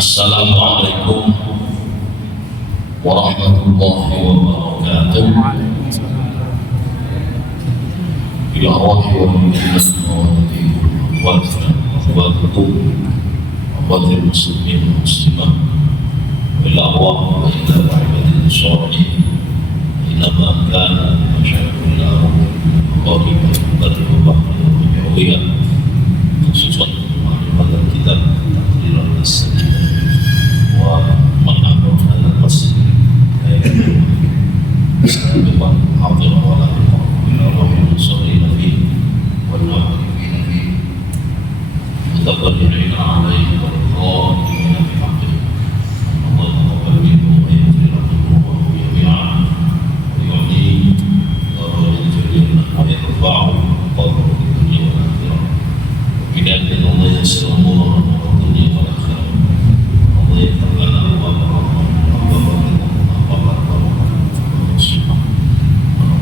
Assalamualaikum warahmatullahi wabarakatuh. Ila arwahi wa akhwatil muslimin wa muslimat, ila arwahi wa ila ibadil sholihin, inama kana masyarakullah qadiman badru bahri wa bi'awiyah khususan ma'rifatul kitab takdiran as-sajid wa man'amur al-masjid Bismillah hadir wa la ila rahim sallina fi wal waqifina fi mutabarri'ina alaihi wa qa'imina fi haqqi Allah taqabbalu wa yaghfir lahu wa jami'an wa yu'ti dharran jami'an wa yarfa'u qadra fi dunya wal akhirah bidan Allah yasramu wa dunya wal akhirah Allah yaqbala wa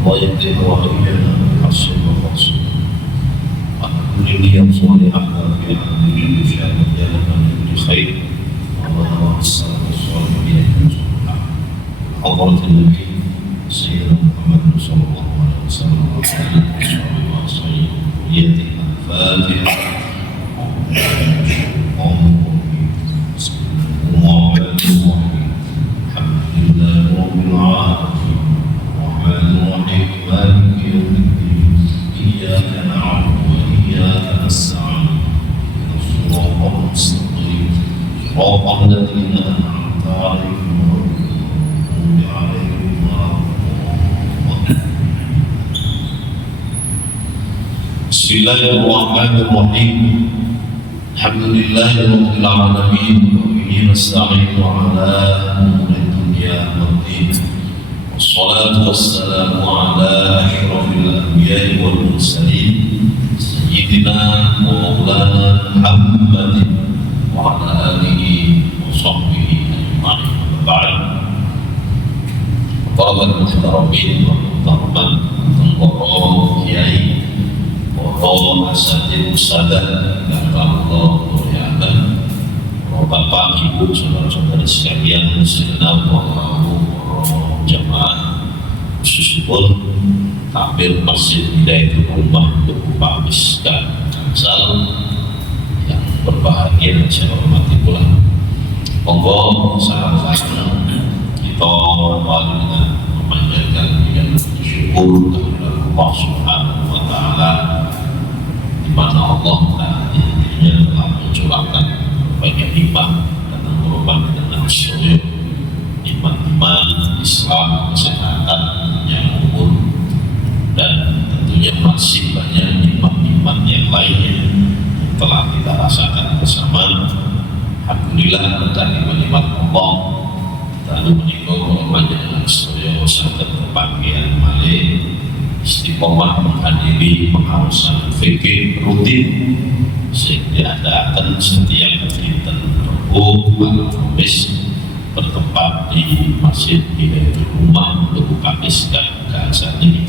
ويبدأ وحيانا حصل وفصل كل يوم صالحا في عمله بشهادة من بخير الله والسلام والصالحين حضرة النبي سيدنا محمد صلى الله عليه وسلم وصحبه الفاتحة الحمد لله رب العالمين مالك يوم الدين إياك نعبد وإياك نستعين صراط المستقيم صراط الذين أنعمت عليهم غير المغضوب عليهم ولا الضالين. بسم الله الرحمن الرحيم الحمد لله رب العالمين وبه نستعين على أمور الدنيا والدين والصلاة والسلام على أشرف الأنبياء والمرسلين سيدنا ومولانا محمد وعلى آله وصحبه أجمعين. وبعد طلبة المحترمين والمحترمات والقراء kiai para asatidz ustadzah dan Allah muliakan bapak ibu saudara-saudari sekalian segenap jamaah khususipun takbir Masjid Hidayatul Ummah Pak Miskan Kamsal yang berbahagia dan saya hormati pula. Monggo sama-sama kita awali dengan memanjatkan pujian syukur kepada Allah Subhanahu wa taala di mana Allah Ta'ala telah mencurahkan banyak nikmat dan merupakan dengan syukur iman, Islam, kesehatan, yang umur, dan tentunya masih banyak nikmat-nikmat yang lainnya yang telah kita rasakan bersama. Alhamdulillah dari nikmat Allah lalu menikah banyak sedaya serta berbahagia malih istiqomah menghadiri pengawasan fikih rutin sehingga akan setiap dinten Rebo pada Kamis bertempat di Masjid Hidayatul Ummah Pak Miskan Kamsal ini.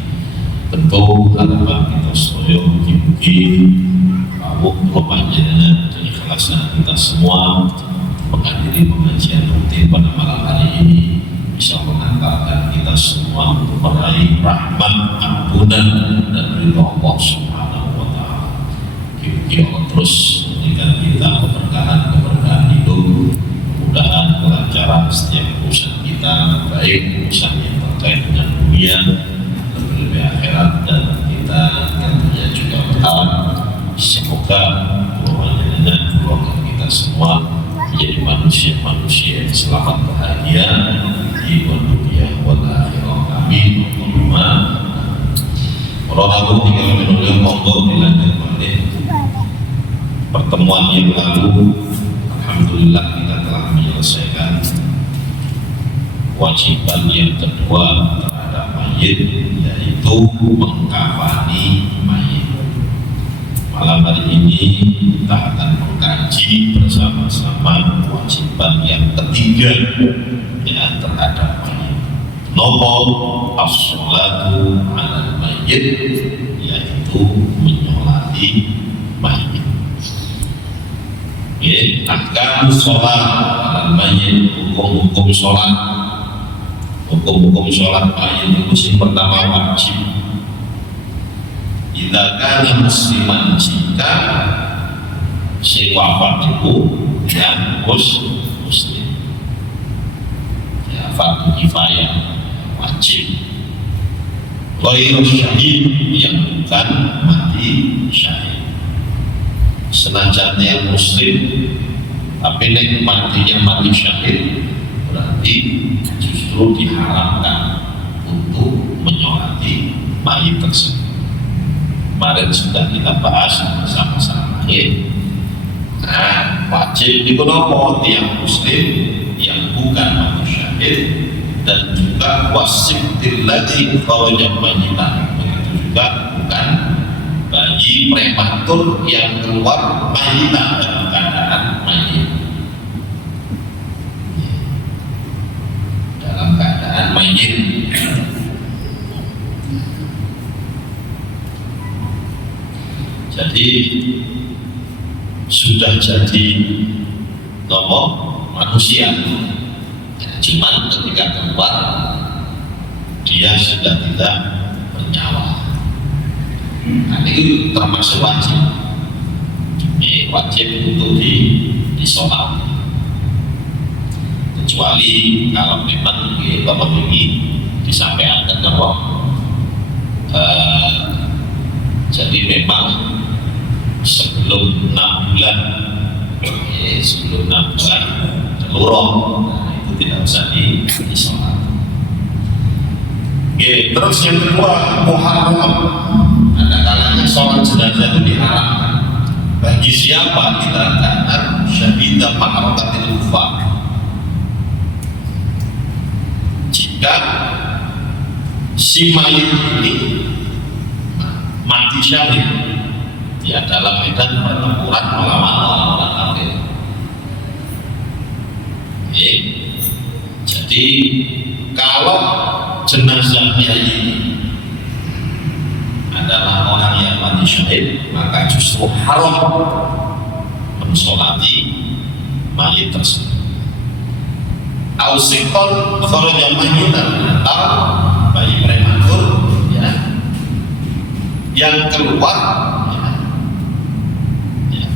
Tentu harapan kita sedaya mugi-mugi rawuh kepanjenengan dan ikhlasan kita semua menghadiri pengajian rutin pada malam hari ini bisa mengantarkan kita semua untuk meraih rahmat, ampunan dan ridha Allah Subhanahu wa taala. Mugi Allah terus memberikan kita keberkahan hidup, kemudahan, kelancaran setiap urusan kita, baik urusan yang terkait dengan dunia, lebih akhirat, dan kita tentunya juga berharap semoga dengan keluarga kita semua menjadi manusia-manusia yang selamat bahagia di dunia wal akhirah. Amin. Allahumma. Orang tinggal menolak monggo dilanjut balik. Pertemuan yang lalu alhamdulillah kita telah menyelesaikan kewajiban yang kedua terhadap mayit, yaitu mengkafani mayit. Malam hari ini kita akan mengkaji bersama-sama kewajiban yang ketiga ya terhadap mayit. Nomor as-salatu 'alal mayyit, yaitu menyolati mayit. Ahkam sholat mayit, hukum-hukum sholat. Hukum-hukum sholat mayit itu sing pertama wajib. Idza kana musliman, jika si wafat itu yang muslim, ya fardu kifayah, wajib. Ghairu syahid, yang bukan mati syahid. Senajan yang muslim tapi nek matinya mati syahid, berarti justru diharamkan untuk menyolati mayit tersebut. Kemarin sudah kita bahas bersama-sama. Nah, wajib itu nopo yang muslim yang bukan mati syahid, dan juga wasiftil ladzi kharaja mayitan, begitu juga bukan bayi prematur yang keluar mayitan, dalam keadaan mayit, dalam keadaan mayit. Jadi sudah jadi nomor manusia, cuman ketika keluar dia sudah tidak bernyawa. Nah, itu termasuk wajib. Ini wajib untuk disolat, kecuali kalau memang bapak ini disampaikan bahwa jadi memang sebelum 6 bulan, sebelum 6 bulan seluruh, itu tidak usah disolat. Terus yang kedua, muharram. Ada kalanya sholat jenazah itu diharamkan bagi siapa dikatakan syahidah ma'rakatil kufar. Jika si mayit ini mati syahid ya dalam medan pertempuran melawan orang kafir. Jadi kalau jenazahnya ini adalah orang yang mati syahid, maka justru haram mensolati mayit tersebut. Ausikon kharaja mayitan, atau bayi prematur ya, yang keluar ya,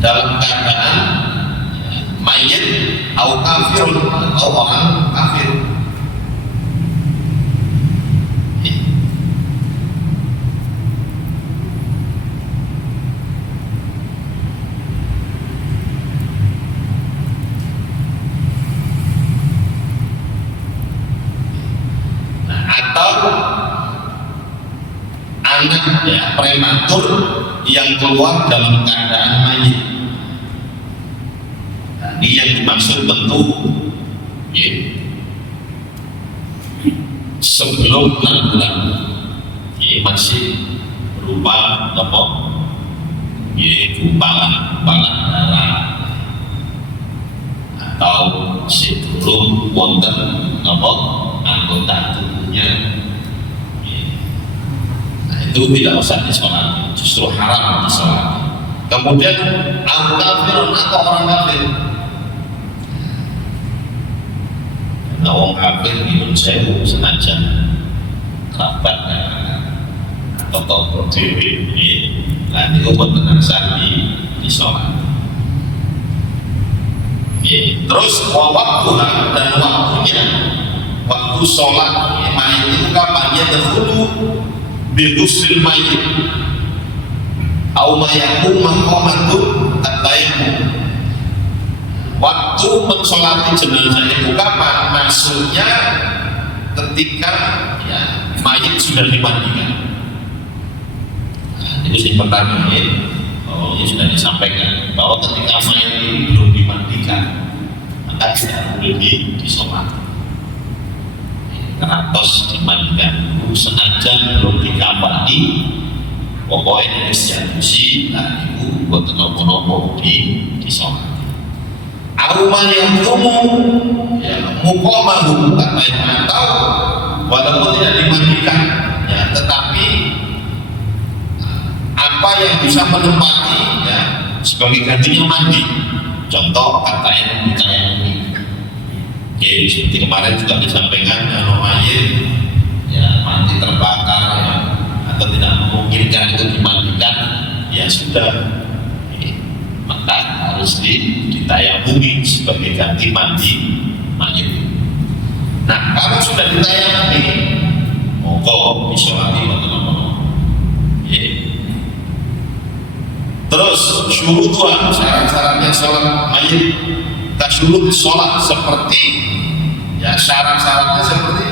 dalam keadaan ya, mayit atau kafir, atau orang kafir. Anak ya prematur yang keluar dalam keadaan mayit. Nah, ini yang dimaksud tentu ya, sebelum 6 bulan ya, masih berupa apa ya, gumpalan darah atau sebelum wonten apa anggota tubuhnya. Itu tidak usah disolati, justru haram disolati. Kemudian al-kafirun, atau orang kafir. Nah, orang kafir minum sewu senajan kerabat atau tokoh dewi ini, nah itu buat tenang disolati. Terus waktu dan waktunya, waktu sholat mayit itu kapannya dahulu bidusil mayit au mayakum maqamatu at-tayammum. Waktu mensolati jenazah itu kapan? Maksudnya ketika ya, mayit sudah dimandikan. Nah, itu yang pertama ya, bahwa ini sudah disampaikan bahwa ketika mayit ini belum dimandikan maka tidak boleh disolati. Keratos dimandikan senajan belum dikapani, pokoknya distribusi, nah itu buat nopo-nopo disolati. Arumah yang umum, ya muqamahu, atau walaupun tidak dimandikan, ya tetapi apa yang bisa menempati ya sebagai gantinya mandi. Contoh kata yang ini Jadi seperti kemarin juga disampaikan kalau mayit ya mati terbakar ya, atau tidak memungkinkan itu dimandikan, ya sudah, maka harus ditayamumi sebagai ganti mandi mayit. Nah, kalau sudah ditayamumi, monggo disolati betul-betul. Terus syurutuan, syarat-syaratnya sholat mayit, tasyurut sholat seperti ya syarat-syaratnya seperti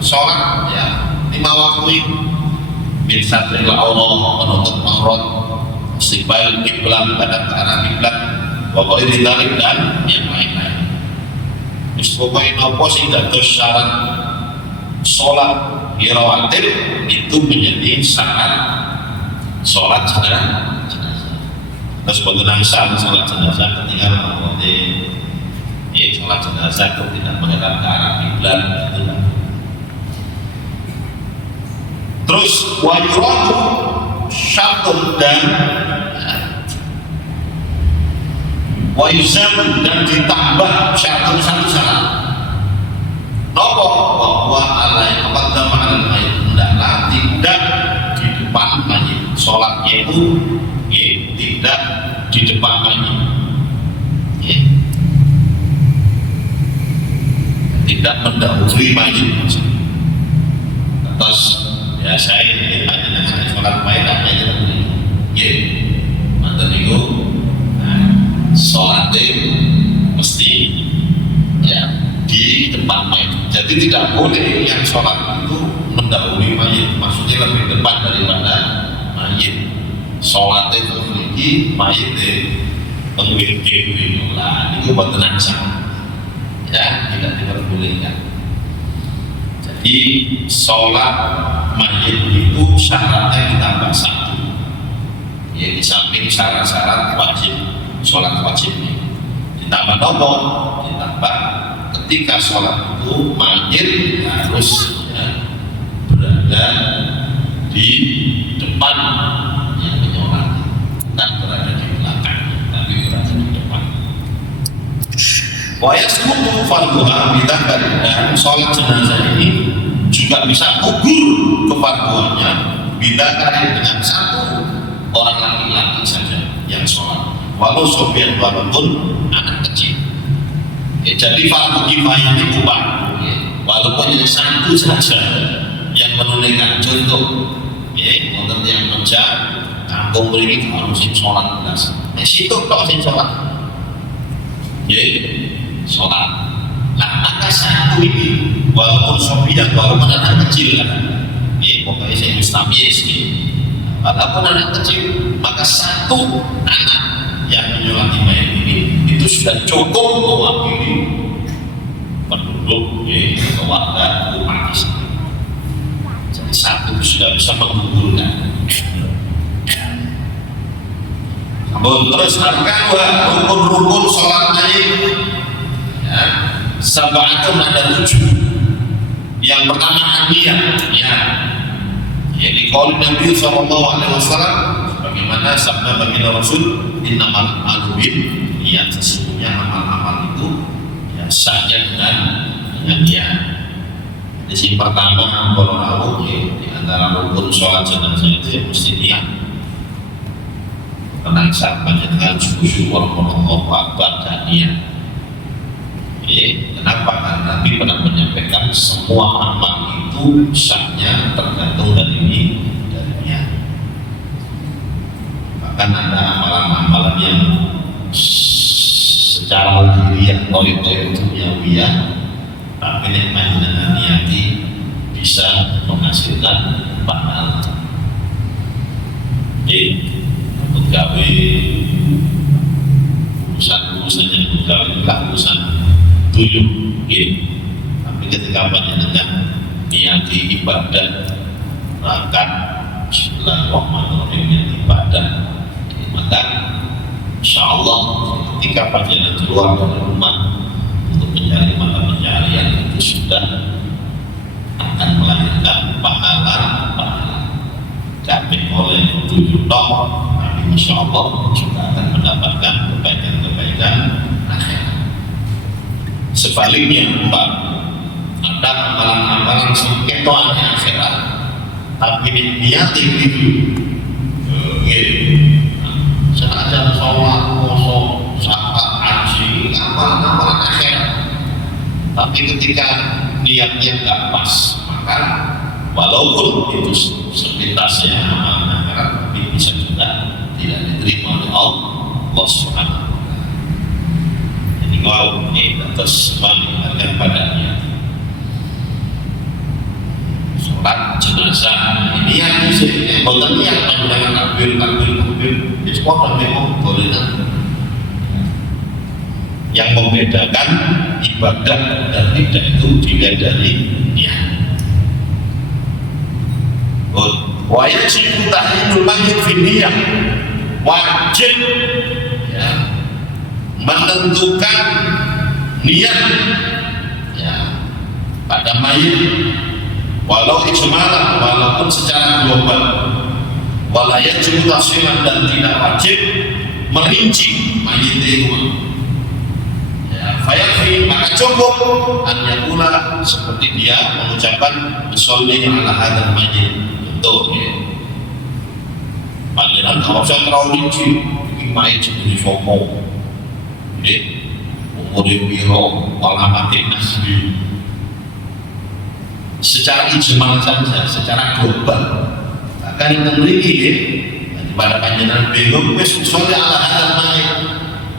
sholat ya 5 waktu min satril Allah, menutup aurat, istiqbal kiblat, pada ke arah kiblat, pokoknya ditarik dan yang lain-lain. Pokoknya nopo sih dados syarat sholat rawatib itu menjadi syarat sholat jenazah. Terus buat nangsa sholat jenazah ketika melakukan sholat jenazah itu tidak menghadap ke arah kiblat itu. Terus wayuratu syartun dan wayuzam dan ditambah syartun satu syarat. Nopo bahwa Allah yang kepada ma'al mayit hendaklah tidak di depan mayit, sholatnya itu tidak di depan mayit, tidak mendahului mayit. Terus ya saya hanya dengan sholat mayit apa aja mantan itu sholatnya mesti ya di depan mayit. Jadi tidak boleh yang sholat itu mendahului mayit, maksudnya lebih depan daripada mayit. Sholat itu memiliki mayit memiliki lah, itu buat tenang ya, tidak diperbolehkan. Jadi sholat mayit itu syaratnya ditambah satu, ya di samping syarat-syarat wajib sholat wajibnya ditambah nomor, ditambah ketika sholat itu mayit harus ya, berada di depan yang menyolati, bukan berada di belakang, tapi berada di depan. Wa yasqutu fardhuha bidakar, dan sholat jenazah ini juga bisa gugur kefarduannya bidakar dengan satu orang laki-laki saja yang sholat, walau sobian walaupun anak kecil. Ya, jadi fardu kifayah itu Pak, ya, walaupun yang satu saja yang menunaikan, contoh ya, wonten yang kerja kampung mriki harus sholat belas, situ tok sing sholat ya, sholat. Nah, maka satu ini walaupun sobian, walaupun anak kecil lah ya, pokoknya saya mustamis ya, walaupun anak kecil, maka satu anak yang menyolati mayat ini itu sudah cukup mewakili penduduk ya, keluarga umat Islam. Jadi satu sudah bisa menggugurkan. Terus arkanwa, rukun-rukun sholat mayit ya, sab'atun ada 7. Yang pertama niat ya, jadi qaul Nabi SAW bagaimana sabda baginda Rasul, innamal a'malu binniyat, sesungguhnya amal-amal itu ya saja dengan niat. Jadi pertama kalau tahu ya, di antara rukun sholat jenazah itu ya mesti niat. Tenang saat panjenengan syukur Allahu Akbar dan niat. Kenapa? Karena Nabi pernah menyampaikan semua amal itu sahnya tergantung dari niat. Bahkan ada amalan-amalan yang secara lahiriah toib-toib duniawiyah, tapi nikmat dengan niati bisa menghasilkan pahala. Untuk gawe urusan-urusan yang gawe urusan tuyul, tapi ketika panjenengan niati ibadah, bahkan Bismillahirrahmanirrahim yang ibadah, maka insya Allah ketika panjenengan keluar dari rumah untuk mencari mata pencarian itu sudah akan melahirkan pahala capek oleh 7 tahun, tapi insya Allah juga akan mendapatkan kebaikan-kebaikan akhirat. Sebaliknya, Pak, ada amalan-amalan sengketoan akhirat, tapi niati itu, senajan sholat, puasa, zakat, haji, amalan akhirat, tapi ketika niatnya nggak pas, maka walaupun itu sepintasnya amalan akhirat, tapi bisa juga tidak diterima oleh Allah Subhanahu wa Ta'ala. Jadi kalau terus mengingatkan padanya sholat jenazah ini yang sih, bukan yang panjangan takbir, itu orang memang boleh. Yang membedakan ibadah dan tidak itu dilihat dari niat. Wajib tahlilul mayyit fi niyah, wajib ya, menentukan niat ya pada mayit, walau ijmalan, walaupun secara global, walayat jumlah dan tidak wajib merinci mayit itu. Fayakfi, maka cukup hanya pula seperti dia mengucapkan sholli ala hadzal mayyit. Contoh ya, panjenengan kalau saya terlalu rinci ini mayit jenis sopo ya, umur piro, alamat nasbi, secara ijmal saja, secara global akan memiliki ya, pada panjenengan bingung wis sholli ala hadzal mayyit,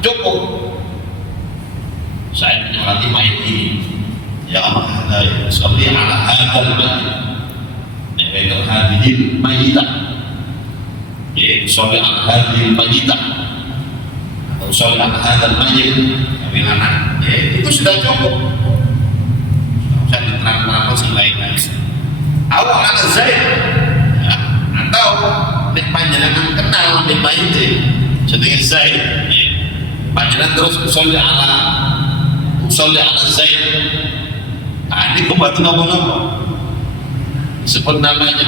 cukup saya menyolati mayit ini ya Allah, ya sholli ala hadzal mayyit, yaitu hadhil mayyitah, ya sholli ala hadhil mayyitah atau sholli ala hadzal mayyit, kami anak ya itu sudah cukup. Saya diterang-terang yang lain-lain awal ala zaid ya, atau nek panjenengan kenal nek mayit jenenge zaid ya, panjenengan terus sholli ala zaid, nah ini pembantu apa-apa sebut namanya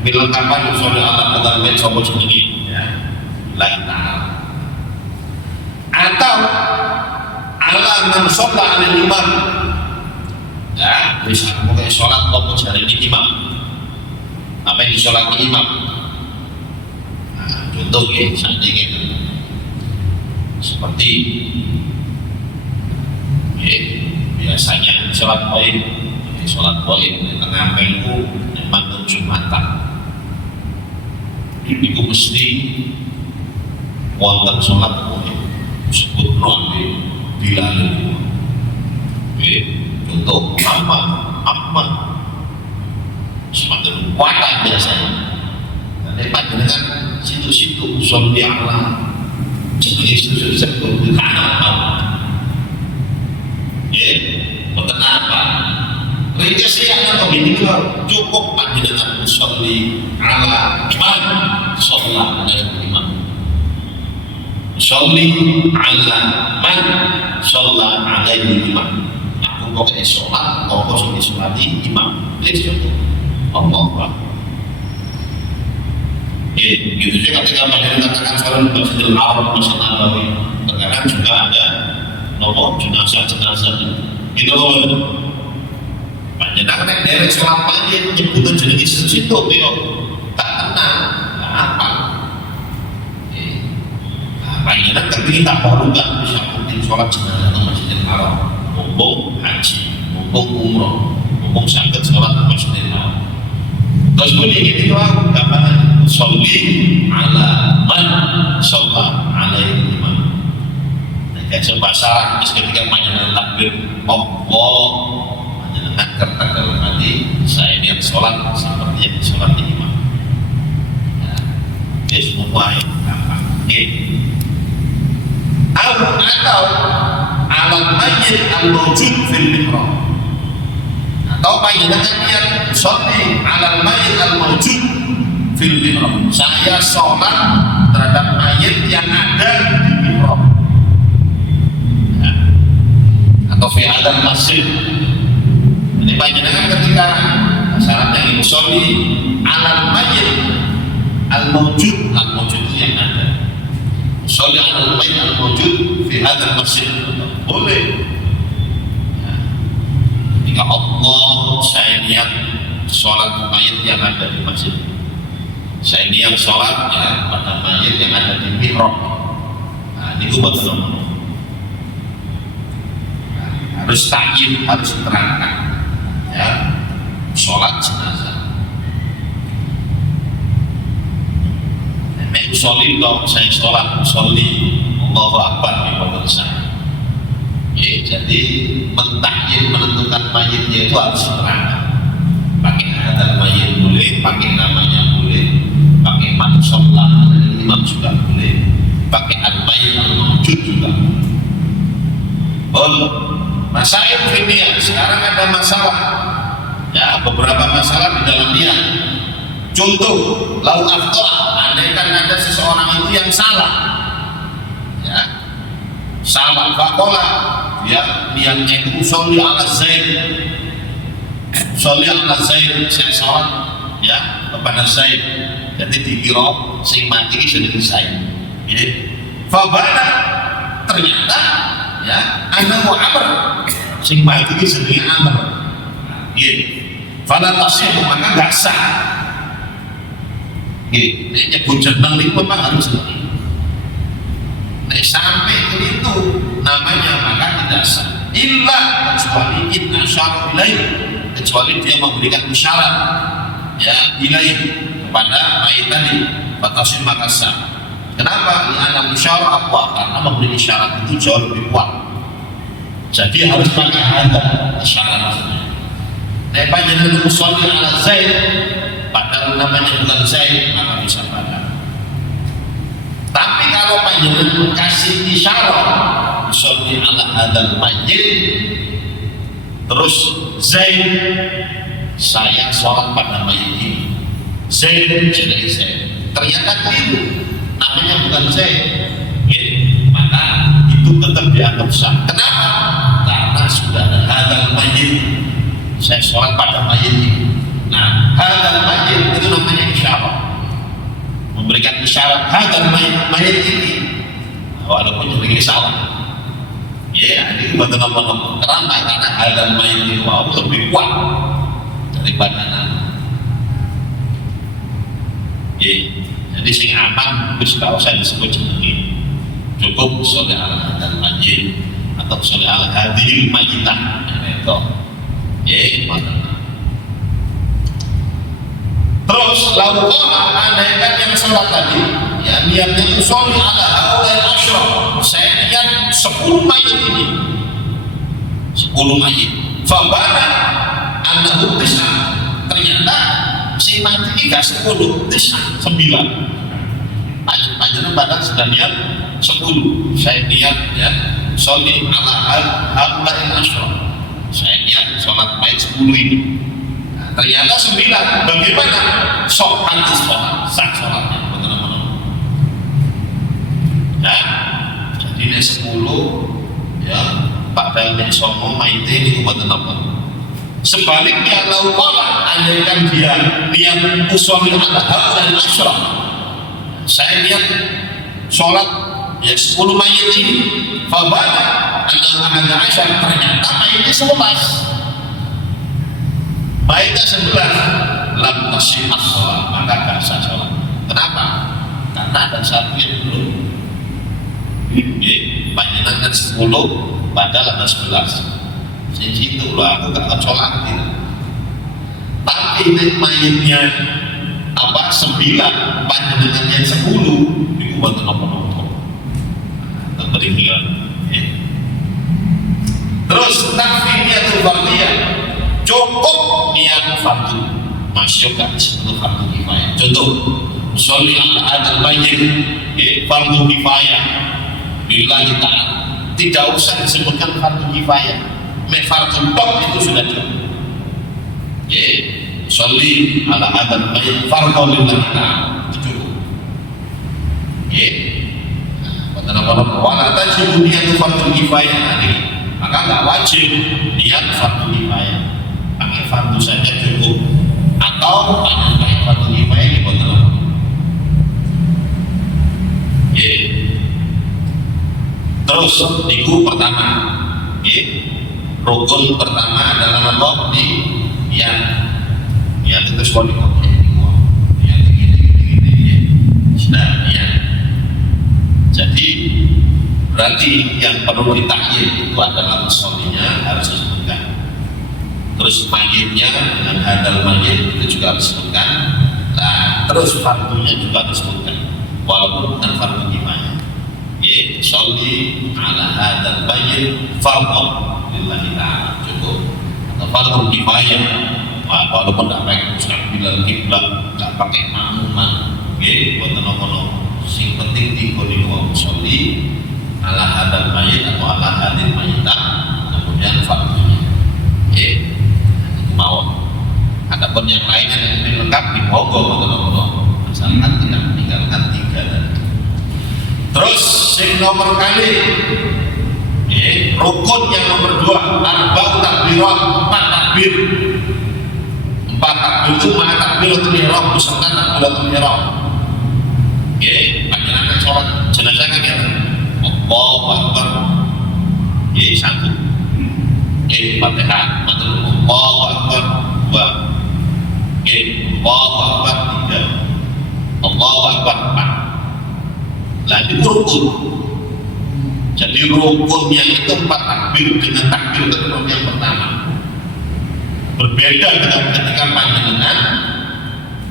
bilang kapan sholli ala hadzal mayyit sopo jenenge ya lain ta'ala, atau ala man sholla alil imam ya, bisa pakai sholat maupun jari ini imam, apa yang disolati imam. Nah, contoh ya, seandainya seperti ya, biasanya sholat poin di tengah minggu memang Jumatan itu mesti wonten sholat poin sebut nabi dilalui ya. Contoh apa semakin kuat biasanya. Dan panjenengan situ-situ usul di Allah jadi sebut apa? Ya, betul apa? Ringkasnya yang begini cukup panjenengan usul di Allah iman, sholat dan iman. Usolli ala man sholat alaihi iman. Pokoknya sholat, pokoknya disolati imam. Itu Allah. Gitu juga ketika panjenengan katakan sholat di Masjidil Haram, Masjid Nabawi, terkadang juga ada nomor jenazah. Gitu loh. Panjenengan dari sholat mayit nyebutan jenenge situ yo tak kenal, tak apa. Panjenengan kepingin tak perlukan bisa penting sholat jenazah di Masjidil Haram. Mumpung haji, mumpung umroh, mumpung sakit sholat Masjidil Haram. Terus bunyi itu aku gambaran sholli ala man sholat alaihi imam. Nah, coba salah ketika panjenengan takbir Allah, panjenengan kertas dalam hati saya niat sholat seperti yang sholat imam. Nah, dia semua yang gampang. Atau alat mayyit al-mawjud fil mihrab, atau panjenengan niat sholli alal mayyit al-mawjud fil mihrab, saya sholat terhadap mayit yang ada di mihrab ya. Atau fi hadal masjid. Jadi panjenengan ketika syaratnya itu sholli alal mayyit al-mawjud itu yang ada, sholli alal mayyit al-mawjud fi hadal masjid boleh sholat mayit yang ada di masjid. Saya niat sholat ya pada mayit yang ada di mihrab. Nah, ini buat nomor. Harus takyid, harus terangkan ya sholat jenazah. Nek usolli kok saya sholat usolli Allahu Akbar di bawah saya. Ya, jadi mentakyid menentukan mayitnya itu harus terangkan. Pakai hadal mayit boleh, pakai namanya boleh, pakai mansholah imam juga boleh, pakai al-mayit al-mawjud juga. Masail fikih sekarang ada masalah ya, beberapa masalah di dalam niat. Contoh, lau afdhal, andaikan ada seseorang itu yang salah ya, salah faqala ya, niatnya itu sholli ala Zaid, sholli ala Zaid, saya sholat ya kepada Zaid, jadi dikira sing mati jenenge Zaid ya. Fabana ternyata ya anahu Amr, sing mati jenenge Amr ya. Fala tasih, maka gak sah ya. Nek nyebut jeneng itu memang harus nek sampai itu namanya maka tidak sah, illa kecuali in asyara ilaih, kecuali dia memberikan isyarat ya ilaih kepada mayit tadi, batasin maka sah. Kenapa? Karena isyarat apa? Karena memberi isyarat itu jauh lebih kuat, jadi harus pakai hadza isyarat. Nek panjenengan usolli ala Zaid padahal namanya bukan Zaid, maka bisa pada. Tapi kalau panjenengan kasih isyarat usolli ala hadzal mayyit, terus Zaid, saya sholat pada mayit ini, Zaid jadi Zaid, ternyata keliru, namanya bukan Zaid ya, maka itu tetap dianggap sah. Kenapa? Karena sudah ada hadzal mayyit, saya sholat pada mayit ini. Nah, hadzal mayyit itu namanya isyarat, memberikan isyarat hadzal mayit ini, walaupun jadi salah ya, ini buat nama-nama. Kenapa? Karena hadzal mayit itu lebih kuat daripada nama ya. Jadi sing aman wis gak usah disebut jenenge, cukup sholli ala hadzal mayyit atau sholli ala hadhil mayyitah itu ya. Terus lalu andaikan yang sholat tadi ya niatnya usolli ala haulai asyraf, saya niat 10 mayit ini, 10 mayit. Fabana annahu tis'a, ternyata si mati ini gak 10, tis'a 9. Panjenengan padahal sudah niat 10, saya niat ya sholli ala haulai asyraf, saya niat sholat mayit 10 ini. Ternyata 9, bagaimana? Sok anti sholat, sah sholatnya, betul-betul ya. Jadi ini 10 ya, padahal ini somo maite ini betul-betul. Sebaliknya lau qala, andaikan dia niat usolli ala hadzal asyraf, saya niat sholat ya 10 mayit ini, fabana anda asyar, ternyata mayitnya 11, mayitnya 11, lam tasihah sholat, maka gak sah sholat. Kenapa? Karena ada satu yang belum ya, panjenengan 10 padahal ada 11. Jadi itu lah, aku gak sholat gitu. Tapi ini mayitnya apa 9, panjenengannya 10, itu buat nopo-nopo berikan ya. Terus takfiniyatul fardiyah, cukup niat fardu, masuk gak disebut fardu kifayah. Contoh, sholli ala hadzal mayyit ya, fardu kifayah billahi ta'ala, tidak usah disebutkan fardu kifayah, fardu tok itu sudah cukup ya. Sholli ala hadzal mayyit fardu lillahi ta'ala, itu cukup ya. Wala tajibu niat fardu kifayah, maka nggak wajib niat fardu kifayah, pakai fardu saja cukup, atau pakai fardu kifayah di betul ya. Terus itu pertama ya, rukun pertama adalah apa? Di niat niat itu sekali kok niat ini. Nah, ya. Jadi berarti yang perlu ditakyir itu adalah musollinya harus disebutkan. Terus mayitnya dengan hadal mayit itu juga harus disebutkan. Nah, terus fardunya juga disebutkan. Walaupun bukan fardu kifayah. Ya, sholli ala hadal mayit fardhu lillahi ta'ala, cukup. Atau fardu kifayah, walaupun tidak pakai mustaqbilal kiblat, tidak pakai makmuman, ya, buat nono-nono. Sing penting dikoni wa sholli ala hadal mayit atau ala hadil mayitan, kemudian fardunya. Ya, itu mau. Adapun yang lainnya yang lebih lengkap di Bogor, asalkan tidak meninggalkan 3 tadi. Terus yang nomor kali, rukun yang nomor 2, arba'u takbirat, 4 takbir. 4 takbir itu maha takbiratul ihram beserta takbiratul ihram. Panjenengan sholat jenazah kan ya, Allahu Akbar, satu. Fatihah, Allahu Akbar 2. Allahu Akbar 3, Allahu Akbar 4. Nah itu rukun. Jadi rukunnya itu 4 takbir dengan takbir ihram yang pertama. Berbeda dengan ketika panjenengan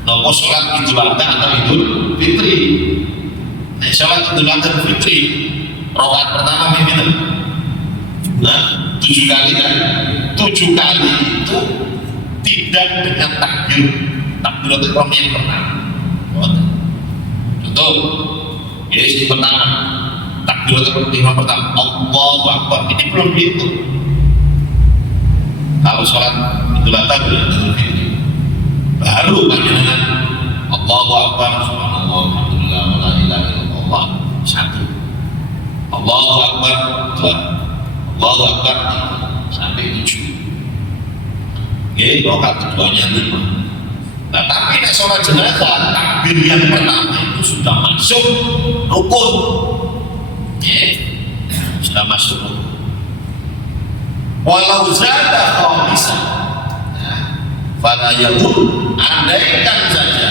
nopo sholat Idul Adha atau Idul Fitri. Nah sholat Idul Adha dan Fitri, rakaat pertama mimpi. Nah 7 kali kan, 7 kali itu tidak dengan takbiratul ihram yang pertama. Contoh, yang pertama, takbiratul ihram pertama, Allahu Akbar, ini belum dihitung. Kalau sholat Idul Adha dan Fitri, baru panjenengan Allahu Akbar, subhanallah, alhamdulillah, wa la ilaha illallah, 1. Allahu Akbar 2, Allahu Akbar 3 sampai 7. Rakaat keduanya 5. Nah tapi nek sholat jenazah, takbir yang pertama itu sudah masuk rukun. Sudah masuk rukun. Walau zada khamisan, fala yaqul, andaikan saja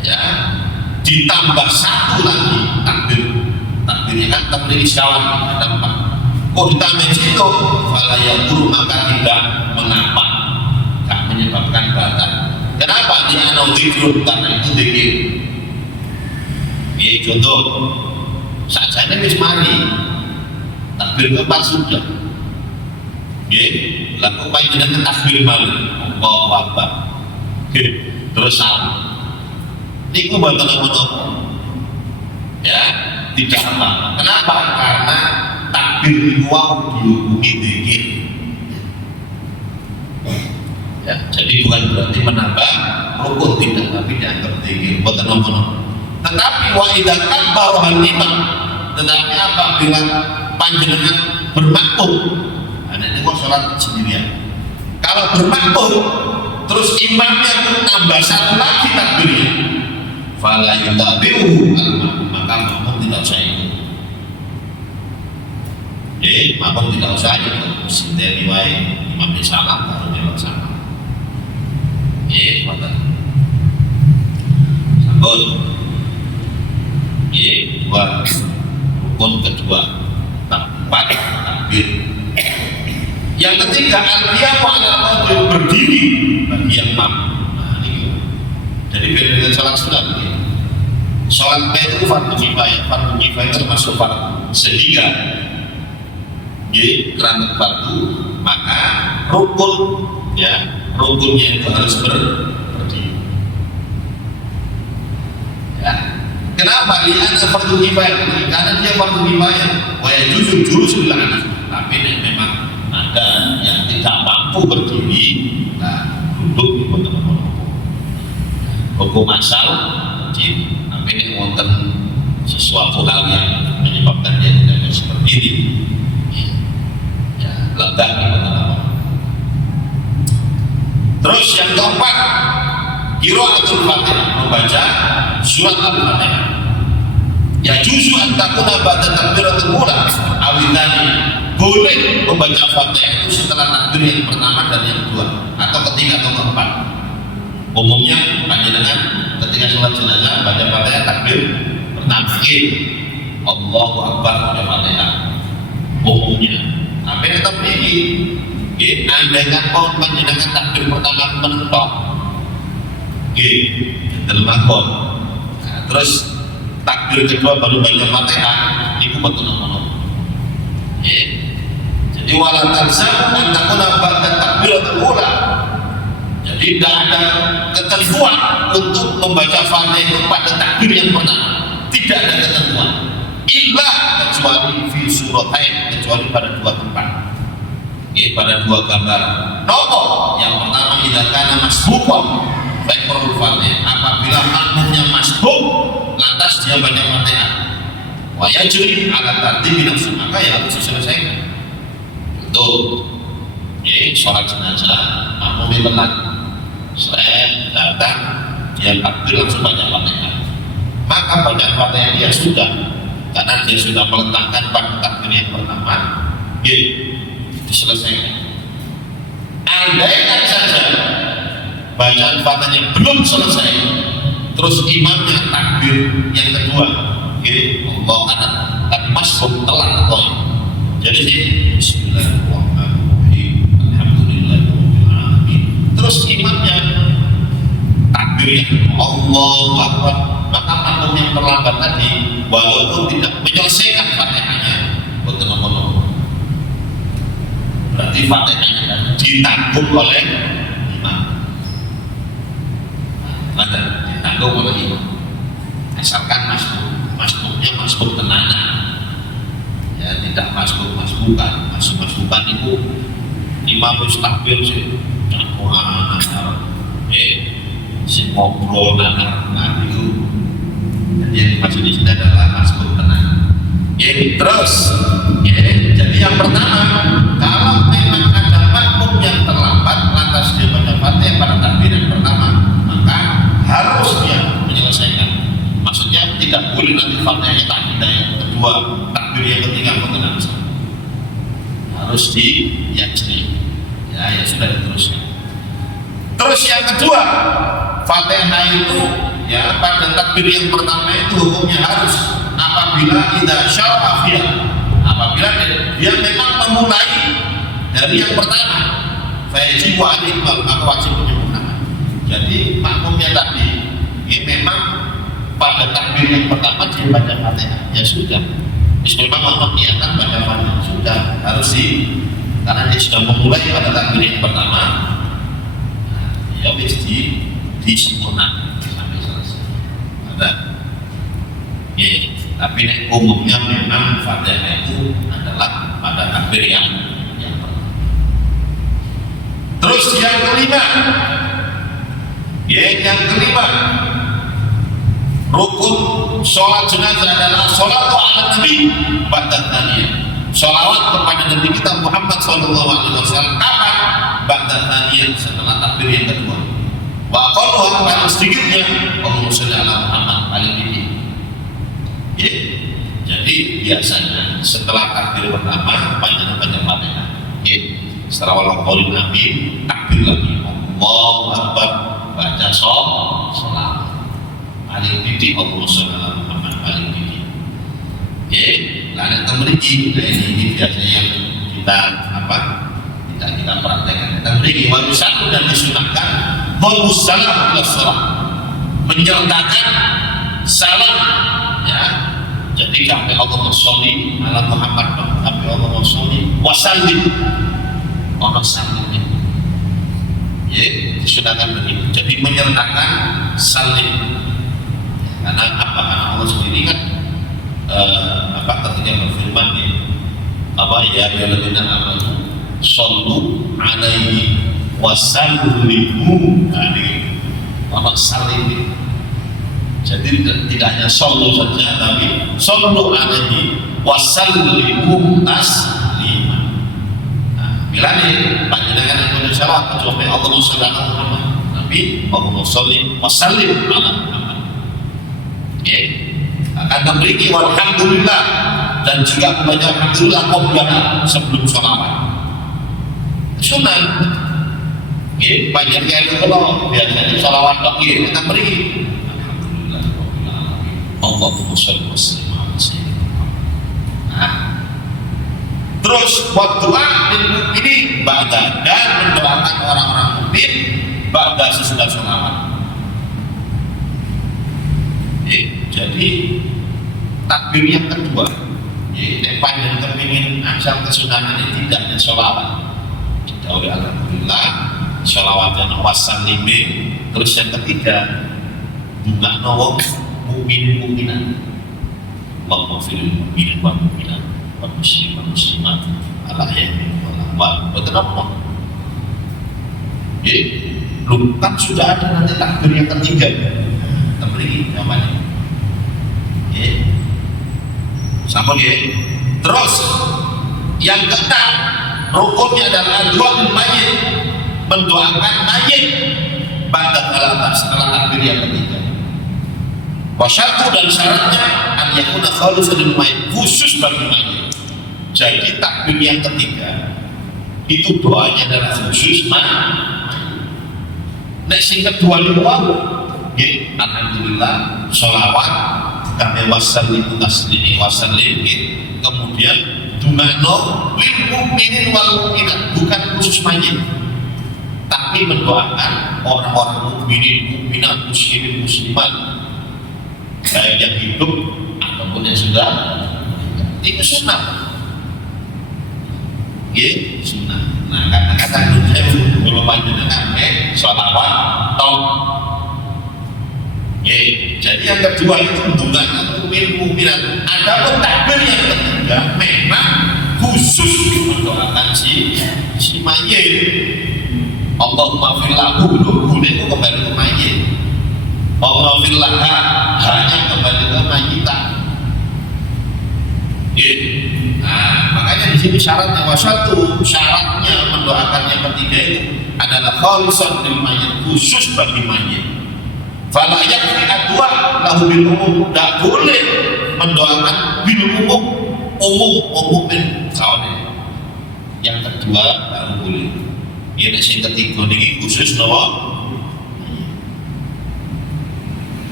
ya ditambah 1 lagi takbirnya kan takbir isyarat ada 4. Kok ditambah itu fala yaqul, maka tidak mengapa, tak menyebabkan batal. Kenapa? Dia naudzikrun, karena itu dzikir. Contoh sajane wis mari takbir keempat sudah. Lalu panjenengan takbir malih Allahu Akbar. Terus sama. Niku mboten napa-napa. Ya, tidak apa. Kenapa? Karena takbir niku dihukumi dzikir. Ya, jadi bukan berarti menambah rukun, tidak, tapi dianggap dzikir. Mboten napa-napa. Tetapi wa idza kabbara al-imam, tetapi apabila panjenengan bermakmum, ini kok sholat sendirian. Kalau bermakmum, terus imamnya tambah 1 lagi takbirnya, fala yutabi'uhu al-makmum, maka makmum tidak usah ikut. Makmum tidak usah ikut. Sendiri wae, imamnya salam baru dia salam. Maka sambut. 2 rukun kedua, 4 takbir. Yang ketiga, al-qiyamu 'alal qadr, berdiri bagi yang mampu. Nah, ini jadi beda dengan sholat sunat. Sholat itu fardu kifayah termasuk fardu, sehingga kerana fardu maka rukunnya itu harus berdiri. Ya. Kenapa? Lihat fardu kifayah, karena dia fardu kifayah. Wa yajuzu julusul anas, tapi memang ada yang tidak mampu berdiri, nah duduk di teman-teman hukum asal berdiri. Tapi ini wonten sesuatu hal yang menyebabkan dia tidak bisa berdiri, ya legah di teman-teman. Terus yang keempat, qiraatul Fatihah, membaca surat Al-Fatihah. Ya juzu antakuna ba'da takbiratul ula awidani, boleh membaca Fatihah itu setelah takbir yang pertama dan yang kedua, atau ketiga atau keempat. Umumnya panjenengan ketika sholat jenazah baca Fatihah takbir pertama Allahu Akbar baca Fatihah umumnya. Tapi tetap ini andaikan pohon panjenengan takbir pertama mentok dalam akon. Nah, terus takbir kedua baru baca Fatihah itu betul nomor. Jadi wala talzam an takuna ba'da takbiratul ula. Jadi tidak ada ketentuan untuk membaca Fatihah itu pada takbir yang pertama. Tidak ada ketentuan. Illa kecuali fi suratain, kecuali pada dua tempat. Pada dua gambar. Nopo yang pertama idza kana masbuqan faqrul Fatihah. Apabila makmumnya masbuk, lantas dia baca Fatihah. Wa yajri ala tartibi nafsi, maka ya harus diselesaikan. Betul. Jadi sholat jenazah makmumnya telat. Selain datang dia takbir langsung baca Fatihah, maka baca Fatihah dia sudah, karena dia sudah meletakkan pada takbir yang pertama, diselesaikan. Andaikan saja bacaan Fatihahnya belum selesai, terus imamnya takbir yang kedua, Allah anak tapi masuk telat toh. Jadi Bismillahirrahmanirrahim, Alhamdulillahirabbil alamin. Terus imamnya takbir yang Allahu Akbar, maka makmum yang terlambat tadi walaupun tidak menyelesaikan Fatihahnya betul nomor. Berarti Fatihahnya ditanggung oleh imam. Ada ditanggung oleh imam. Asalkan masbuknya masbuk tenanan. Ya tidak masbukan itu imam wis takbir sih. Si ngobrol itu jadi yang dimaksud di sini adalah masbuk tenang. Terus jadi yang pertama, kalau memang ada makmum yang terlambat lantas dia baca Fatihah pada takbir yang pertama, maka harus dia menyelesaikan. Maksudnya tidak boleh nanti Fatihahnya takbir yang kedua, takbir yang ketiga tenang, harus diyajri. Ya sudah diteruskan. Terus yang kedua, Fatihah itu ya pada takbir yang pertama itu hukumnya harus apabila idza syara'a fiha, apabila dia memang memulai dari yang pertama, fa yajibu alaihi maka wajib menyempurnakan. Jadi makmumnya tadi ini memang pada takbir yang pertama dia baca Fatihah, ya sudah. Memang untuk niatan baca Fatihah sudah harus karena dia sudah memulai pada takbir yang pertama. Ya wis disempurnakan sampai selesai. Ada. Tapi umumnya memang Fatihah itu adalah pada takbir yang pertama. Terus yang kelima, rukun sholat jenazah adalah sholatu ala nabi ba'da thaniyah. Sholawat kepada Nabi kita Muhammad SAW kapan? Ba'da thaniyah, setelah takbir yang kedua. Wa aqalluha, paling sedikitnya Allahumma sholli ala Muhammad, paling dikit. Jadi biasanya setelah takbir pertama panjang baca Fatihah. Setelah walau qaulin amin, takbir lagi Allahu Akbar, baca sholawat. Paling dikit Allahumma sholli ala Muhammad, paling dikit. Nah, memiliki ini biasanya yang kita kita praktekkan. Kita beri waktu satu dan disunahkan bonus salam ila shalah, menyertakan salam ya. Jadi sampai Allahumma sholli ala Muhammad, sampai Allahumma sholli wa sallim, ono salimnya. Disunahkan begitu. Jadi menyertakan salim. Karena karena Allah sendiri kan ketika berfirman ya ayyuhalladzina amanu shollu alaihi wasallimu Muhammad salim. Jadi tidak hanya shollu saja, tapi shollu alaihi wasallimu taslima. Bila panjenengan yang salah kecuali Allahumma sholli ala Muhammad, tapi Allahumma sholli wasallim ala Muhammad. Akan memiliki walhamdulillah, dan juga membaca alhamdulillah qabla sebelum sholawat. Sunnah. Nggih, panjenengan kula biasanya sholawat tok nggih kita beri. Alhamdulillah rabbil alamin. Allahumma sholli wa sallim ala sayyidina Muhammad. Nah, terus wa du'a lil mukminin ba'da, dan mendoakan orang-orang mukmin ba'da sesudah sholawat. Jadi takbir yang kedua, nek panjenengan kepingin asal kesunahan ini tidak ada sholawat. Dawuh alhamdulillah sholawatnya wasallimin. Terus yang ketiga bunga nawab mukmin-mukminan. Allahumma fil mu'minin wa mu'minat wa muslimat ala yamini wal amwat. Betul apa? Belum kan sudah ada nanti takbir yang ketiga. Beri namanya. Sama dia. Terus yang keenam rukunnya adalah doa mayit, mendoakan mayit pada alamat setelah takbir yang ketiga. Wasyartu dan syaratnya an yakuna khalisan lil mayit, khusus bagi mayit. Jadi takbir yang ketiga itu doanya adalah khusus mayit. Nek sing kedua lima alhamdulillah sholawat kami wasallim taslimi wasallim, kemudian dumano lil mukminin wal mukminat, bukan khusus mayit tapi mendoakan orang-orang mukminin mukminat muslimin muslimat baik yang hidup ataupun yang sudah. Itu sunnah sunnah. Nah kata-kata saya belum panjenengan sholawat tau. Jadi yang kedua itu mendoakan mukmin-mukminat. Ada takbir yang ketiga memang khusus mendoakan si mayit. Allahumma fil lahu, itu kembali ke mayit. Allahumma fil laha, hanya kembali ke mayitan. Nah, makanya di sini syaratnya wasatu, syaratnya mendoakan yang ketiga itu adalah khalisan lil mayit, khusus bagi mayit. Fala yakfi adwa lahu bil umum, tidak boleh mendoakan bil umum kawan. Yang kedua baru boleh. Yang ketiga ini khusus nawa,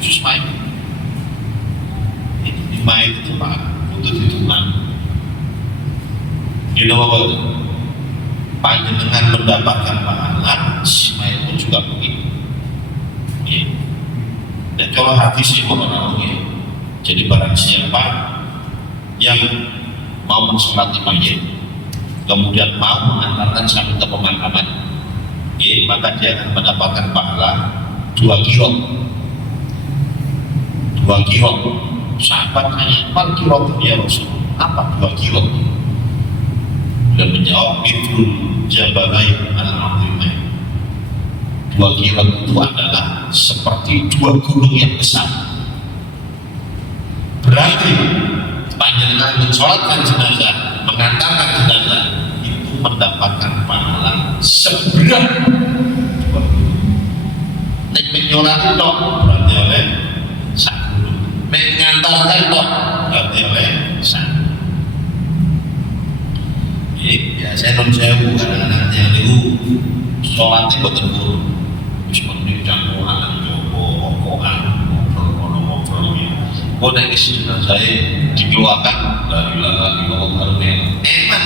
khusus mayit. Di mayit itu pak untuk hitungan. Ini apa itu? Panjenengan mendapatkan pahala, si mayit pun juga begitu. Dan kalau hati sih orang-orangnya. Jadi barang siapa yang mau mensolati mayit, kemudian mau mengantarkan sampai ke pemakaman, maka dia akan mendapatkan pahala 2 kilo. Sahabat tanya, apa kilo ya Rasul? Apa 2 kilo? Dan menjawab itu jabalai al-azimai. 2 kilo itu adalah seperti 2 gunung yang besar. Berarti panjenengan mensolatkan jenazah, mengantarkan jenazah itu mendapatkan pahala seberat 2 gunung. Nek menyolati tok berarti oleh 1 gunung. Nek mengantarkan tok berarti oleh 1. Biasanya non sewu kadang-kadang yang itu sholatnya betul-betul wis mending campuran jowo okokan ngobrol kok nek jenazah dikeluarkan dari lagi Allah enak,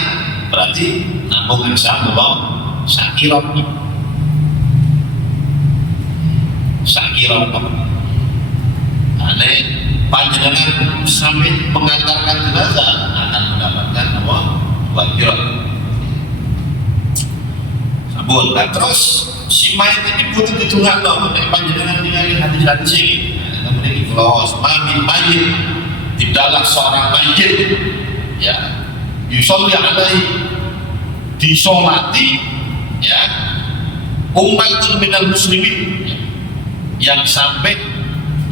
berarti namung bisa bawa sakirot aneh panjenengan sampai mengantarkan jenazah akan mendapatkan apa 2 kilo sabun. Nah terus si mayit ini butuh ditunggak dong, panjenengan ningali hadis-hadis ini. Nah, kemudian kalau mami mayit tidaklah seorang mayit ya yusolli alaihi disolati ya umatun minal muslimin yang sampai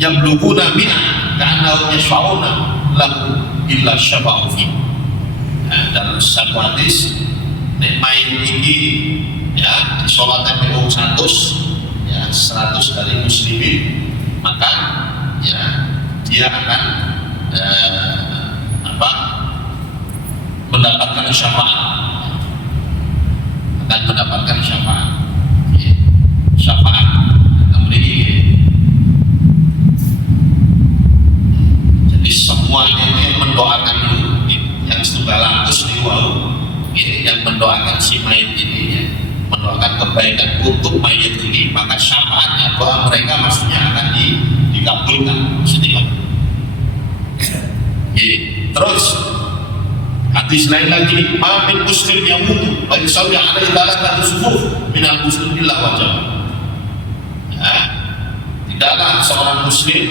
yang beluguna minah karena yashfa'una lahu illa syafa'u fi. Dalam satu hadis nek mayit ini ya disolatkan PO 100 ya 100 dari muslimin, maka ya dia akan mendapatkan syafaat, yang mendoakan si mayit ini ya, mendoakan kebaikan untuk mayit ini, maka syafaatnya doa mereka maksudnya akan dikabulkan maksudnya. Terus hadis lain lagi, ma min muslim yamutu wa yusalli alaihi thalathatu sufuf minal muslim illa wajib. Ya, tidaklah seorang muslim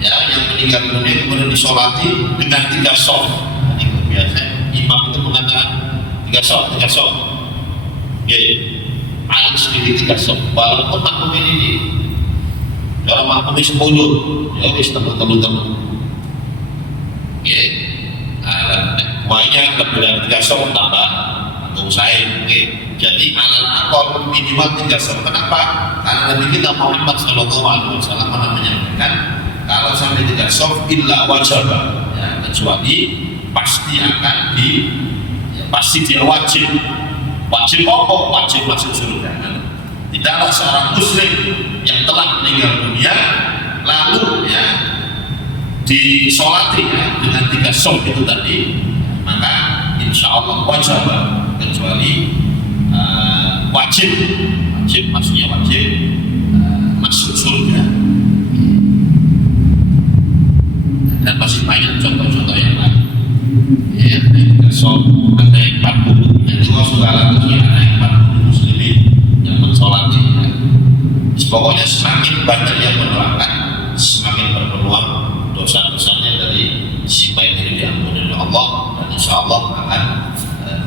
ya yang meninggal dunia kemudian disolati dengan 3 shaf. Ini biasa imam itu mengatakan 3 shaf. Ya, paling sedikit 3 shaf. Walaupun makmum ini kalau makmum 10, ya wis telu. Ya, banyak lebih dari 3 shaf tambah untuk saya. Jadi alal akal minimal 3 shaf. Kenapa? Karena Nabi kita Muhammad SAW menyampaikan kalau sampai 3 shaf illa wajib, ya, kecuali pasti akan pasti dia wajib apa? Wajib masuk surga. Tidaklah seorang muslim yang telah meninggal dunia lalu ya disolati ya, dengan 3 shaf itu tadi, maka insya Allah wajib, kecuali wajib maksudnya wajib masuk surga. Dan masih banyak contoh-contoh yang lain ya, ada yang 40, yang dua segala ada yang 40 muslimin yang mensolati ya. Pokoknya semakin banyak yang mendoakan, semakin berpeluang dosa-dosanya dari si baik ini diampuni oleh Allah, dan insya Allah akan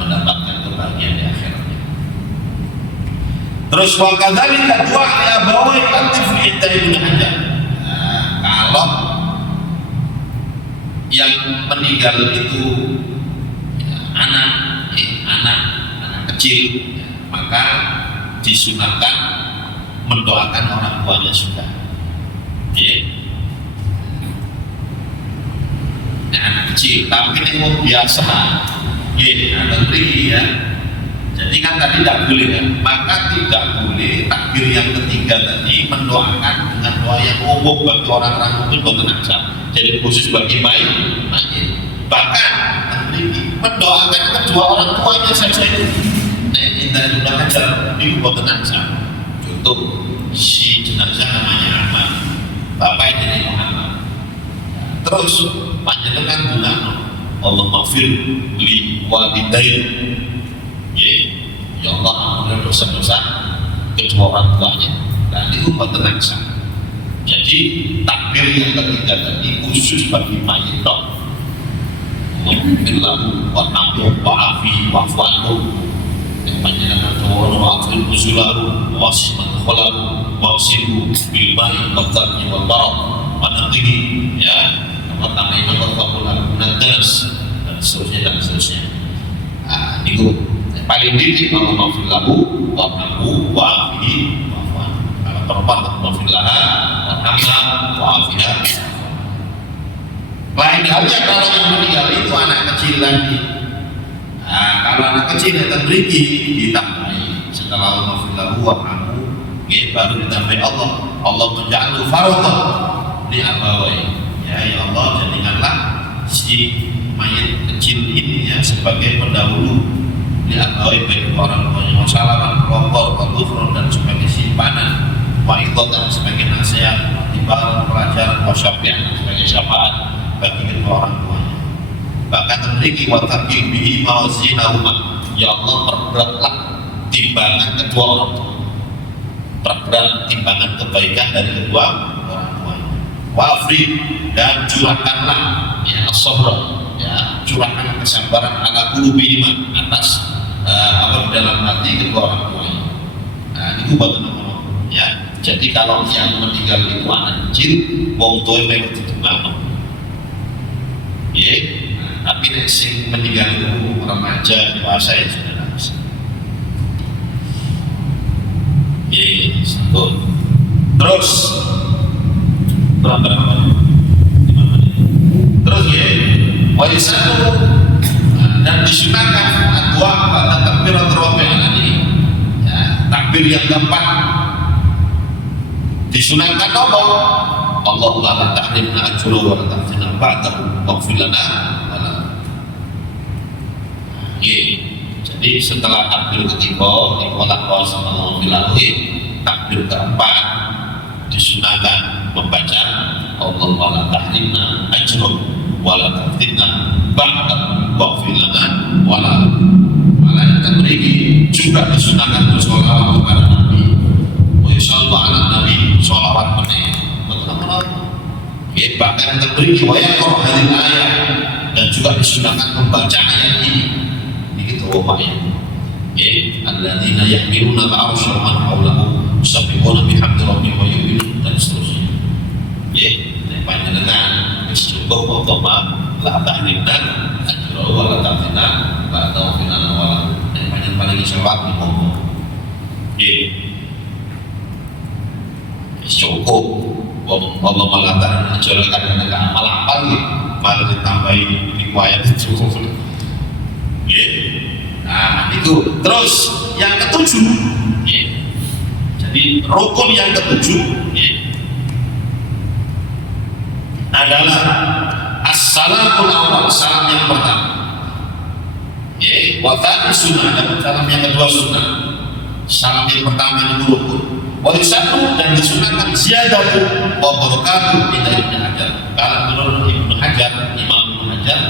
mendapatkan kebahagiaan di akhiratnya. Terus wakadzalika doa ya bawai latif inda Ibnu Hajar. Kalau yang meninggal itu ya, anak kecil ya, maka disunahkan mendoakan orang tuanya sudah ya. Anak kecil, tapi ini mau biasa ya, ada beri ya. Jadi kan tadi tidak boleh ya, maka tidak boleh takbir yang ketiga tadi mendoakan dengan doa yang umum bagi orang-orang mungkin bukan aja. Jadi khusus bagi mayit. Bahkan mendoakan kedua orang tuanya saja itu. Nah, indah Ibnu Hajar itu bukan aja. Contoh si jenazah namanya Ahmad, bapak jadi Muhammad. Terus panjenengan bunga Allah maghfir li walidayya. Ya Allah ampuni dosa-dosa kedua orang tuanya. Dan itu bukan aja. Jadi takbir yang ketiga tadi khusus bagi mayit. Alhamdulillah wa nabiyyu wa afi wa fa'alu. Panjenengan doa wa akhir usulahu wa siman khalahu wa sibu bil ma'i wa taqi wa barak wa naqini ya wa tamai wa taqabul munadas dan seterusnya. Itu paling titik Allah maghfir lahu wa nabu wa afi wa fa'alu. Kalau perempuan maghfir laha wa'afiyah. Lain halnya kalau yang meninggal itu anak kecil lagi. Nah, kalau anak kecil yang terberiki ditambahi setelah Allah maghfirlahu wa'afu, baru ditambahi Allah menja'alu fardhan li abawai. Ya Allah, jadikanlah si mayit kecil ini ya sebagai pendahulu li abawai bagi orang tuanya, wasalaman, pelopor, pelufron dan sebagai simpanan, wa'idhatan sebagai nasihat, timbal pelajaran, wasyafi'an sebagai syafaat bagi kedua orang tuanya. Bahkan memiliki watakil bihi mawazinahuma, ya Allah perberatlah timbangan kedua orang tua, perberat timbangan kebaikan dari kedua orang tuanya. Wafri dan curahkanlah ya as-sabra, ya curahkan kesabaran ala qulubihim atas apa di dalam hati kedua orang tuanya. Nah itu bagaimana ya. Jadi kalau yang meninggal itu anak kecil, wong tua memang ditunggang. Ya, tapi nek sing meninggal itu remaja dewasa ya sudah bisa. Ya, satu. Terus berapa? Terus ya, warisan dan disunahkan dua pada takbir ini. Ya, takbir yang keempat disunahkan apa? Allah la tahrimna ajru wa la tahrimna ba'dahu waghfir lana wa la. Jadi Jadi setelah takbir ketiga dikolakkan sama filahi, takbir keempat disunahkan membaca Allahumma la tahrimna ajrun wala taftinna ba'da waghfir lana wala tamriki. Juga disunahkan bersolawat kepada Nabi wa yusallu ala Nabi, solawat meneh betul-betul ya. Bahkan tamriki wa yaqra hadhihi ayat, dan juga disunahkan membaca ayat ini. Begitu ayat ya, alladzina yahmiluna al-arsya wa man hawlahu yusabbihuna bihamdi rabbihim wa yu'minuna, dan seterusnya ya. Panjenengan wis cukup apa la tahrimna ajra wa la taftina ba'da waghfir wala, dan panjenengan paling sholat di monggo ya. Wis cukup Allah malah ajra kadang-kadang amal apa nih malah ditambahi di ayat cukup ya. Nah itu. Terus yang ketujuh ya. Jadi rukun yang ketujuh ya, adalah as-salamul awal, salam yang pertama ya. Wa tsani sunnah, dan salam yang kedua sunnah. Salam yang pertama itu rukun. Wa yusatu, dan disunahkan ziyadatu wa barakatuh ila Ibnu Hajar. Kalau menurut Ibnu Hajar, Imam Ibnu Hajar,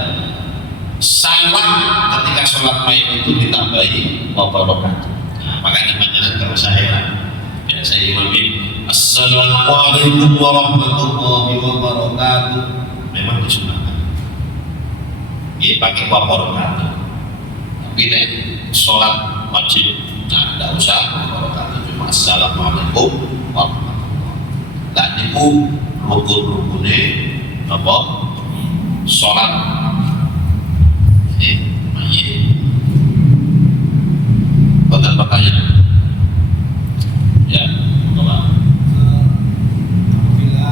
salam ketika sholat mayit itu ditambahi wa barakatuh. Nah, makanya panjenengan kalau saya imamin assalamualaikum warahmatullahi wabarakatuh, memang disunahkan ya pakai wa barakatuh. Tapi nek sholat wajib nah tidak usah wabarakatuh, cuma assalamualaikum warahmatullahi. Dan itu rukun-rukunnya apa sholat mayit. Ada pertanyaan ya, Bapak? Apabila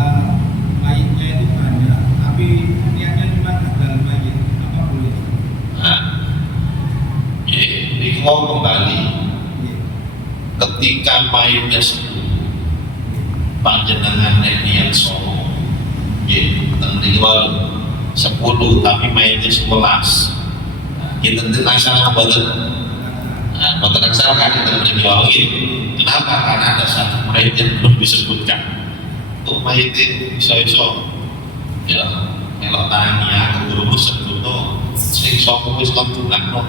mayitnya itu ada, tapi niatnya cuma dalam mayit, apa boleh? Nah, ya, ini mau kembali ketika mayitnya 10 panjenengan niat sono ya, tentang 10 tapi mayitnya 11 kita tentu laksana badan badan aksara kan kita beri. Kenapa? Karena ada satu mayit yang belum disebutkan. Untuk mayit iso-iso ya melok tangi aku guru sebutno sing sapa wis kontulan no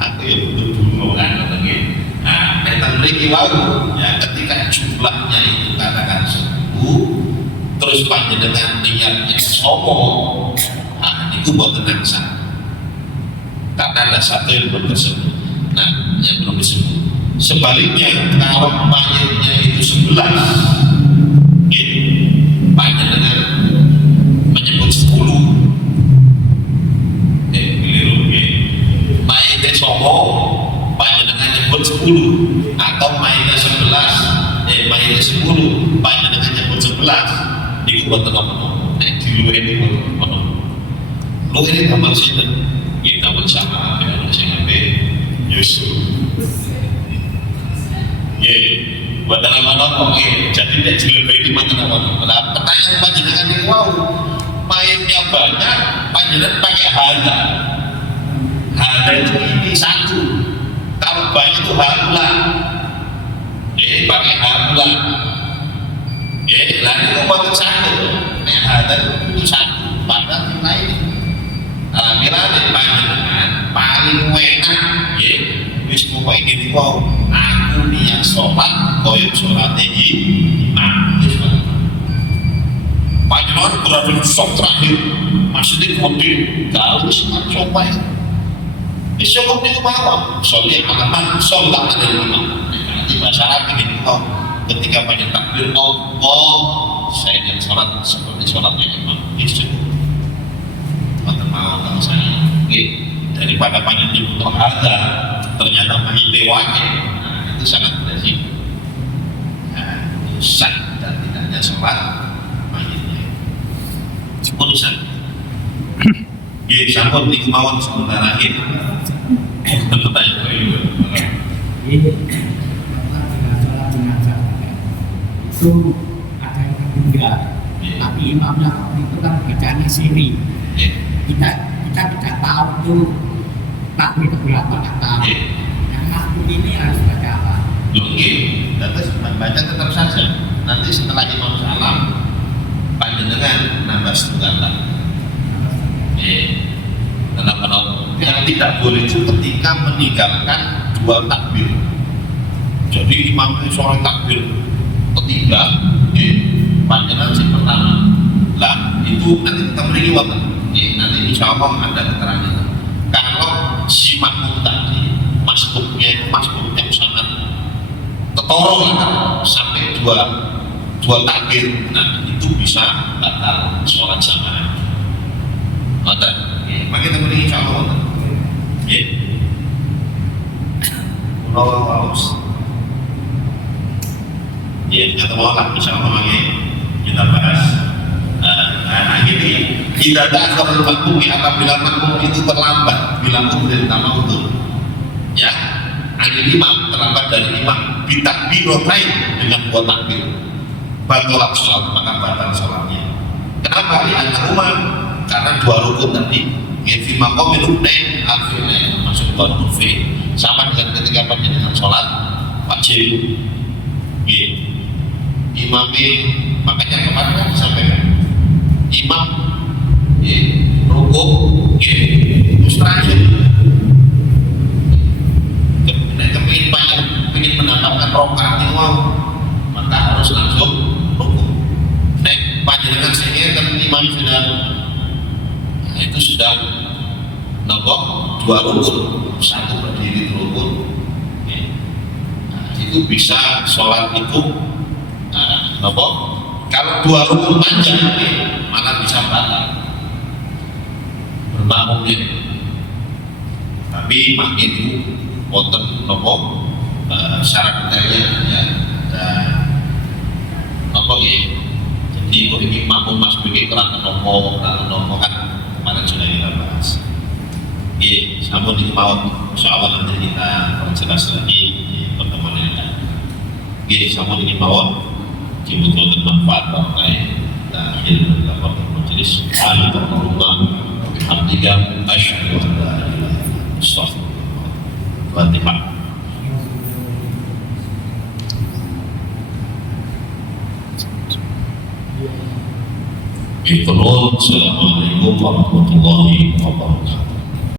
aku ya butuh dungo kan ngene. Nah, tentang mriki wau ya, ketika jumlahnya itu katakan 10 terus panjenengan niatnya sopo, nah itu buat tenang sana. Karena ada satu yang belum disebut. Nah, yang belum disebut. Sebaliknya, kalau mayitnya itu 11, panjenengan menyebut 10, keliru. Mayitnya sopo, panjenengan nyebut 10, atau mayitnya 11, mayitnya 10, panjenengan nyebut 11. Itu buat tenang-tenang. Di luar ini buat tenang. Luar ini gambar sini. Kita bersama dengan SNMP Yusuf. Buat nama-nama, jadi tidak jelek ini mana-nama. Pertanyaan panjenengan ini, wow, mainnya banyak, panjenengan pakai hada. Hada itu ini satu. Kalau banyak itu harulah. Pakai harulah. Lalu itu buat satu. Hada itu satu. Padahal yang lain. Alhamdulillah panjenengan paling enak ya wis pokoke iki wae aku niat sholat koyo sholate imam wis panjenengan berada di sok terakhir maksudnya kemudian kalau wis coba wis cukup niku mawon sholli alaman sholat ada imam nanti masyarakat ini kok ketika panjenengan takbir Allah saya niat sholat seperti sholatnya imam wis cukup mau kalau saya daripada panjang untuk harga ternyata masih lewatnya, nah, itu sangat beresiko. Nah, sah dan tidaknya sholat mayitnya pun sah. Sampun di kemauan sementara ini untuk tanya itu ada yang meninggal, tapi imamnya itu kan bacanya siri. Kita tidak tahu tuh takbir keberapa kata Iya. yang makmum ini harus baca apa? Oke, terus baca tetap saja. Nanti setelah imam salam, panjenengan nambah setengah tak. Kenapa? Yang tidak boleh itu ketika meninggalkan dua takbir. Jadi imamnya seorang takbir ketiga, panjenengan si pertama. Lah itu nanti kita beri waktu. Nanti insya Allah ada keterangan. Kalau si makmum tadi masbuknya yang sangat ketorong sampai dua takbir, nah itu bisa batal sholat jamaah. Ngoten. Maka kita beri insya Allah. Harus. Kita mau lah insya Allah lagi kita bahas. Nah ini tidak ada kalau makmum apabila makmum itu terlambat bila kemudian nama untuk ya ada imam terlambat dari imam bitakbiratain dengan dua takbir batalat sholat maka batal sholatnya. Kenapa? Karena rumah karena dua rukun tadi fi maqamil ruknain al-fi'lain masuk dua rukun fi sama dengan ketika panjenengan sholat wajib imamnya makanya kemarin kan disampaikan imam rukuk terus terakhir ingin mendapatkan rokaat yang wow maka harus langsung rukuk. Panjenengan sini kan imam sudah itu sudah nabok dua rukun satu berdiri rukun itu bisa sholat itu nabok kalau dua rukun panjang malah bisa batal bermakmumnya. Tapi makin itu wonten nabok syarat detailnya ya apa ya. Jadi kalau ini makmum mas begini kerana nopo kan kemarin sudah kita bahas. Namun ini mau insya Allah nanti kita perjelas lagi di pertemuan ini. Namun ini mau dibutuhkan manfaat bangkai dan akhir dapat majelis. Alhamdulillah. Alhamdulillah. Asyhadu an la ilaha illallah. Astagfirullah. Fatihah. Assalamualaikum warahmatullahi wabarakatuh.